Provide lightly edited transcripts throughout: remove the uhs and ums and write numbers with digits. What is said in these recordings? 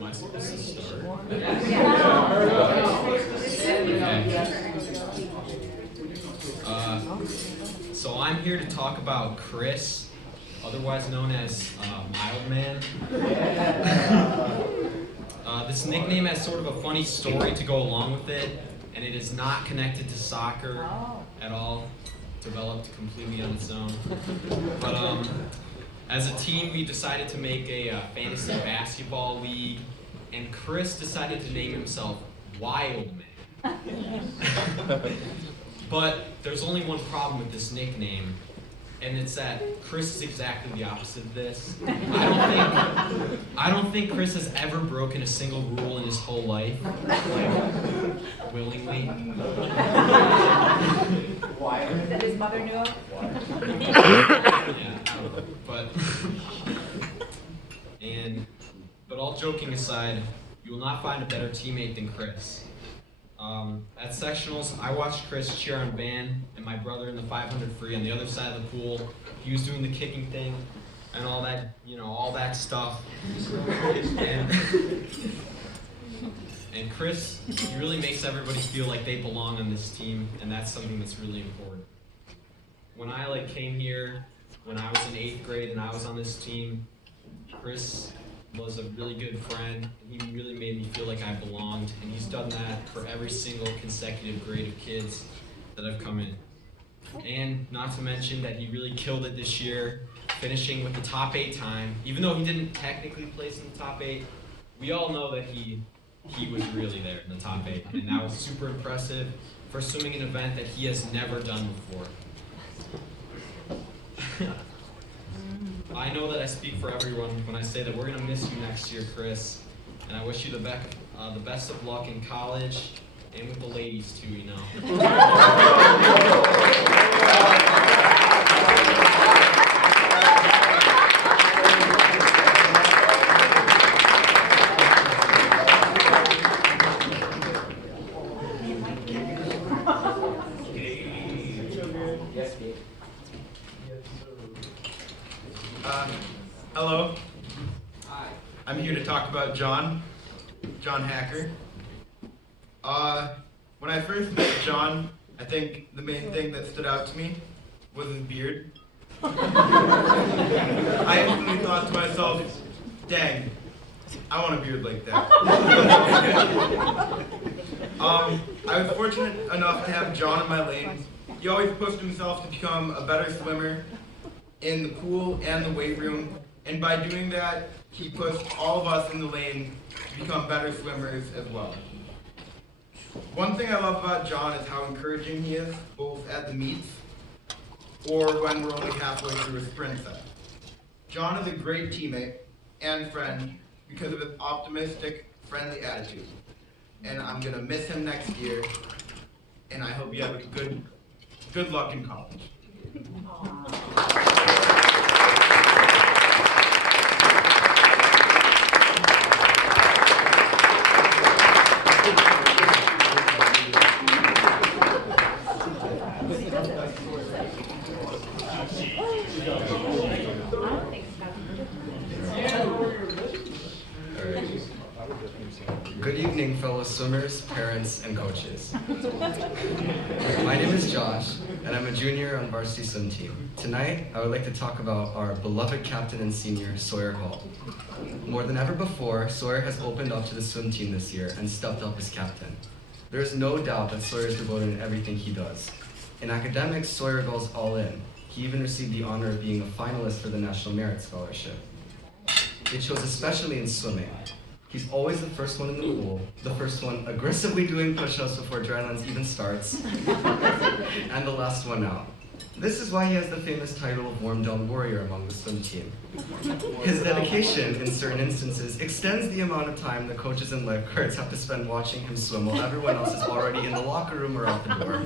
Am I supposed to start? So I'm here to talk about Chris, otherwise known as Mild Man. This nickname has sort of a funny story to go along with it, and it is not connected to soccer at all. Developed completely on its own. But as a team, we decided to make a fantasy basketball league, and Chris decided to name himself Wild Man. But there's only one problem with this nickname, and it's that Chris is exactly the opposite of this. I don't think Chris has ever broken a single rule in his whole life, like willingly. That his mother knew of? Yeah, I don't know. But all joking aside, you will not find a better teammate than Chris. At sectionals, I watched Chris cheer on Van and my brother in the 500 free on the other side of the pool. He was doing the kicking thing and all that, all that stuff. And Chris, he really makes everybody feel like they belong on this team, and that's something that's really important. When I came here, when I was in 8th grade and I was on this team, Chris was a really good friend, and he really made me feel like I belonged, and he's done that for every single consecutive grade of kids that have come in. And not to mention that he really killed it this year, finishing with the top 8 time. Even though he didn't technically place in the top 8, we all know that he was really there in the top 8, and that was super impressive for swimming an event that he has never done before. I know that I speak for everyone when I say that we're going to miss you next year, Chris, and I wish you the best of luck in college and with the ladies too, Hello. Hi. I'm here to talk about John Hacker. When I first met John, I think the main thing that stood out to me was his beard. I instantly thought to myself, dang, I want a beard like that. I was fortunate enough to have John in my lane. He always pushed himself to become a better swimmer in the pool and the weight room, and by doing that, he pushed all of us in the lane to become better swimmers as well. One thing I love about John is how encouraging he is, both at the meets or when we're only halfway through a sprint set. John is a great teammate and friend because of his optimistic, friendly attitude. And I'm gonna miss him next year, and I hope you have a good luck in college. Good evening, fellow swimmers, parents, and coaches. My name is Josh, and I'm a junior on varsity swim team. Tonight, I would like to talk about our beloved captain and senior, Sawyer Hall. More than ever before, Sawyer has opened up to the swim team this year and stepped up as captain. There is no doubt that Sawyer is devoted in everything he does. In academics, Sawyer goes all in. He even received the honor of being a finalist for the National Merit Scholarship. It shows especially in swimming. He's always the first one in the pool, the first one aggressively doing push-ups before dry runs even starts, and the last one out. This is why he has the famous title of warm-down warrior among the swim team. His dedication, in certain instances, extends the amount of time the coaches and lifeguards have to spend watching him swim while everyone else is already in the locker room or out the door.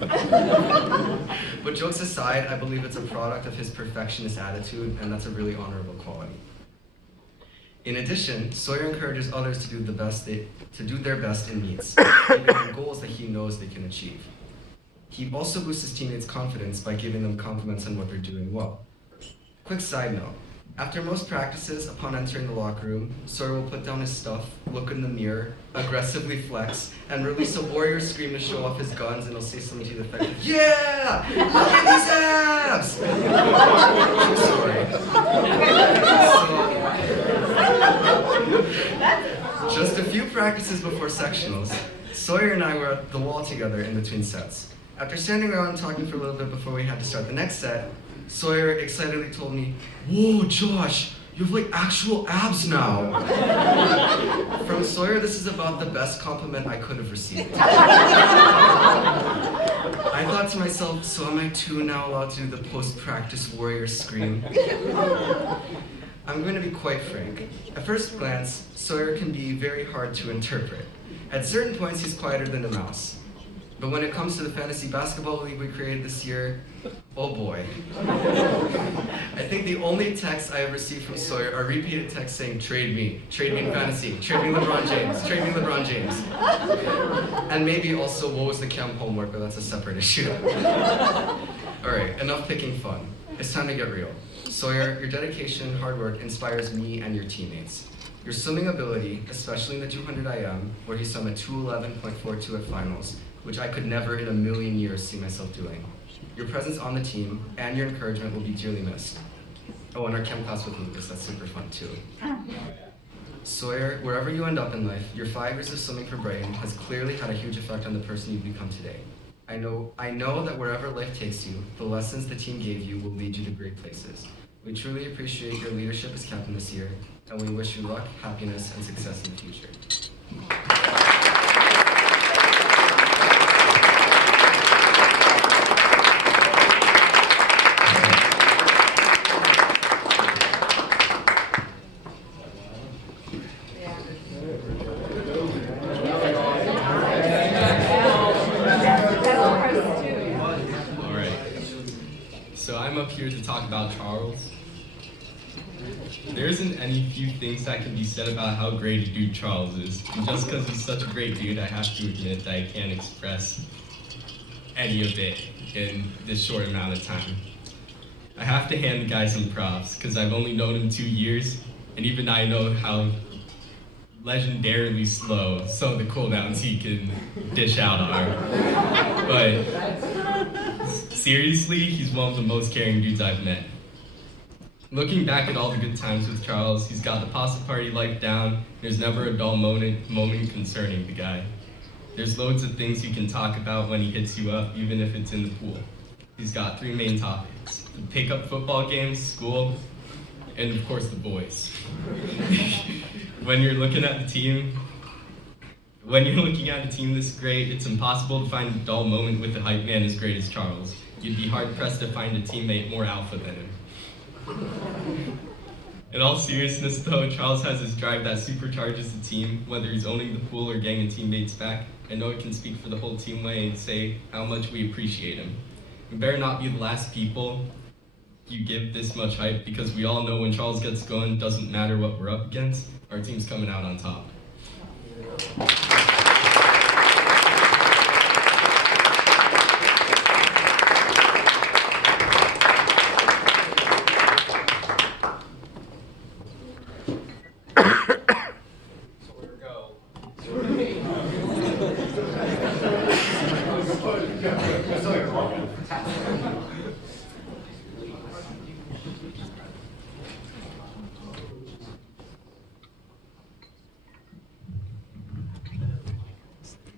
But jokes aside, I believe it's a product of his perfectionist attitude, and that's a really honorable quality. In addition, Sawyer encourages others to do their best in meets, giving them goals that he knows they can achieve. He also boosts his teammates' confidence by giving them compliments on what they're doing well. Quick side note, After most practices, upon entering the locker room, Sawyer will put down his stuff, look in the mirror, aggressively flex, and release a warrior scream to show off his guns, and he'll say something to the effect of, "Yeah! Look at these abs!" I'm sorry. So, just a few practices before sectionals, Sawyer and I were at the wall together in between sets. After standing around and talking for a little bit before we had to start the next set, Sawyer excitedly told me, "Whoa, Josh, you have like actual abs now." From Sawyer, this is about the best compliment I could have received. I thought to myself, so am I too now allowed to do the post-practice warrior scream? I'm going to be quite frank. At first glance, Sawyer can be very hard to interpret. At certain points, he's quieter than a mouse. But when it comes to the fantasy basketball league we created this year, oh boy. I think the only texts I have received from Sawyer are repeated texts saying, trade me in fantasy, trade me LeBron James, trade me LeBron James. And maybe also, what was the camp homework, but that's a separate issue. All right, enough picking fun. It's time to get real. Sawyer, your dedication and hard work inspires me and your teammates. Your swimming ability, especially in the 200 IM, where you swam at 2:11.42 at finals, which I could never in a million years see myself doing. Your presence on the team and your encouragement will be dearly missed. Oh, and our chem class with Lucas, that's super fun too. Sawyer, wherever you end up in life, your 5 years of swimming for Brighton has clearly had a huge effect on the person you've become today. I know that wherever life takes you, the lessons the team gave you will lead you to great places. We truly appreciate your leadership as captain this year, and we wish you luck, happiness, and success in the future. So I'm up here to talk about Charles. There isn't any few things that can be said about how great a dude Charles is. And just because he's such a great dude, I have to admit that I can't express any of it in this short amount of time. I have to hand the guy some props, because I've only known him 2 years, and even I know how legendarily slow some of the cooldowns he can dish out are. But seriously, he's one of the most caring dudes I've met. Looking back at all the good times with Charles, he's got the pasta party life down. There's never a dull moment concerning the guy. There's loads of things you can talk about when he hits you up, even if it's in the pool. He's got 3 main topics: the pick-up football games, school, and of course the boys. When you're looking at a team this great, it's impossible to find a dull moment with a hype man as great as Charles. You'd be hard-pressed to find a teammate more alpha than him. In all seriousness though, Charles has his drive that supercharges the team, whether he's owning the pool or getting teammates back. I know I can speak for the whole team way and say how much we appreciate him. We better not be the last people you give this much hype, because we all know when Charles gets going, doesn't matter what we're up against, our team's coming out on top.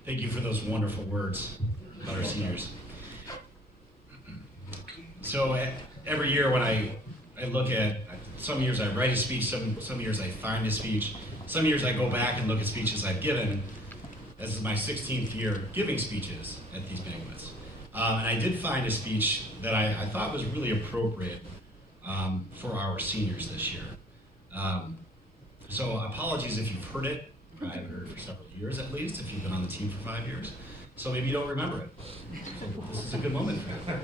Thank you for those wonderful words about our seniors. So every year when I look at, some years I write a speech, some years I find a speech, some years I go back and look at speeches I've given. This is my 16th year giving speeches at these banquets. And I did find a speech that I thought was really appropriate for our seniors this year. So apologies if you've heard it. I've heard it for several years at least, if you've been on the team for 5 years. So maybe you don't remember it. So this is a good moment for that.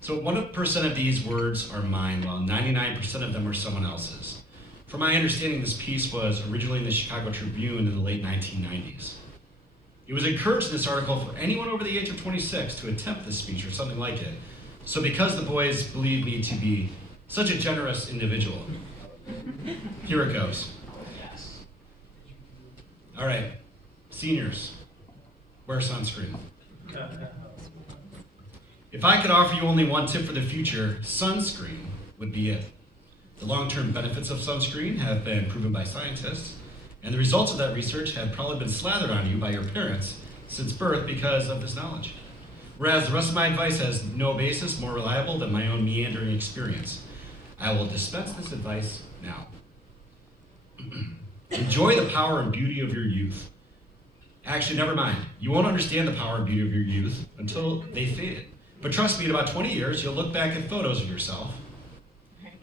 So 1% of these words are mine, while 99% of them are someone else's. From my understanding, this piece was originally in the Chicago Tribune in the late 1990s. It was encouraged in this article for anyone over the age of 26 to attempt this speech or something like it. So because the boys believe me to be Such a generous individual. Here it goes. All right, seniors, wear sunscreen. If I could offer you only one tip for the future, sunscreen would be it. The long-term benefits of sunscreen have been proven by scientists, and the results of that research have probably been slathered on you by your parents since birth because of this knowledge. Whereas the rest of my advice has no basis more reliable than my own meandering experience. I will dispense this advice now. Enjoy the power and beauty of your youth. Actually, never mind. You won't understand the power and beauty of your youth until they fade. But trust me, in about 20 years, you'll look back at photos of yourself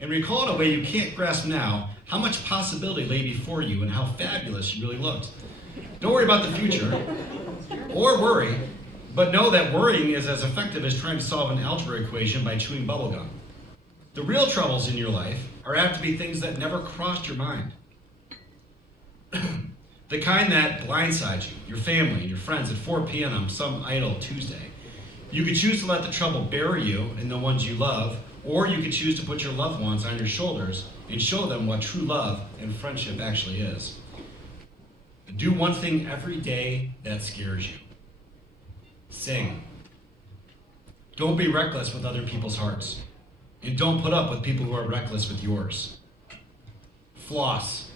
and recall in a way you can't grasp now how much possibility lay before you and how fabulous you really looked. Don't worry about the future, or worry, but know that worrying is as effective as trying to solve an algebra equation by chewing bubblegum. The real troubles in your life are apt to be things that never crossed your mind. The kind that blindsides you, your family, and your friends at 4 p.m. on some idle Tuesday. You could choose to let the trouble bury you and the ones you love, or you could choose to put your loved ones on your shoulders and show them what true love and friendship actually is. Do one thing every day that scares you. Sing. Don't be reckless with other people's hearts. And don't put up with people who are reckless with yours. Floss.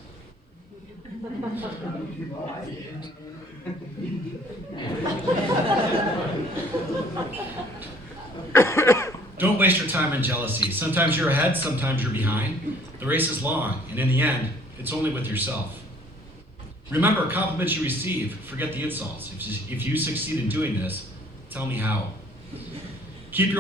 Don't waste your time on jealousy. Sometimes you're ahead, sometimes you're behind. The race is long, and in the end, it's only with yourself. Remember, compliments you receive, forget the insults. If you succeed in doing this, tell me how. Keep your